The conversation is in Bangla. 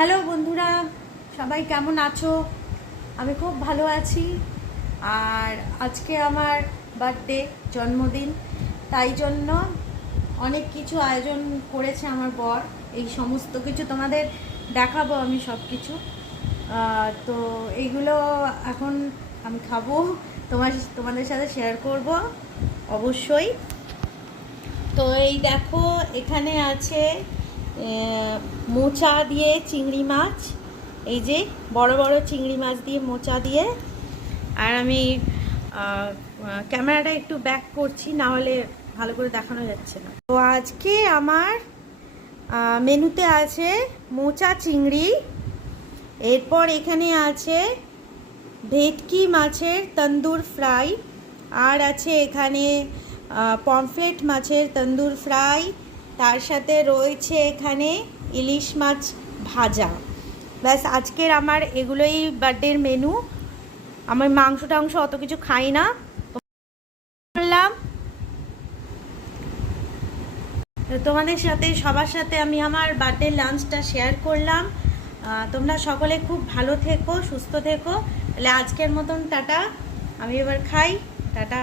হ্যালো বন্ধুরা, সবাই কেমন আছো? আমি খুব ভালো আছি। আর আজকে আমার বার্থডে, জন্মদিন, তাই জন্য অনেক কিছু আয়োজন করেছে আমার বর। এই সমস্ত কিছু তোমাদের দেখাবো আমি সব কিছু। তো এইগুলো এখন আমি খাবো, তোমাদের সাথে শেয়ার করব অবশ্যই। তো এই দেখো, এখানে আছে মোচা দিয়ে চিংড়ি মাছ, এই যে বড় বড় চিংড়ি মাছ দিয়ে মোচা দিয়ে। আর আমি ক্যামেরাটা একটু ব্যাক করছি, না হলে ভালো করে দেখানো যাচ্ছে না। তো আজকে আমার মেনুতে আছে মোচা চিংড়ি, এরপর এখানে আছে ভেটকি মাছের তন্দুর ফ্রাই, আর আছে এখানে পমফ্রেট মাছের তন্দুর ফ্রাই, তার সাথে রয়েছে এখানে ইলিশ মাছ ভাজা। ব্যাস, আজকের আমার এগুলোই বার্থডের মেনু। আমি মাংস টাংস অত কিছু খাই না। বললাম তোমাদের সাথে, সবার সাথে আমি আমার বার্থডে লাঞ্চটা শেয়ার করলাম। তোমরা সকলে খুব ভালো থেকো, সুস্থ থেকো। তাহলে আজকের মতন টাটা, আমি এবার খাই। টাটা।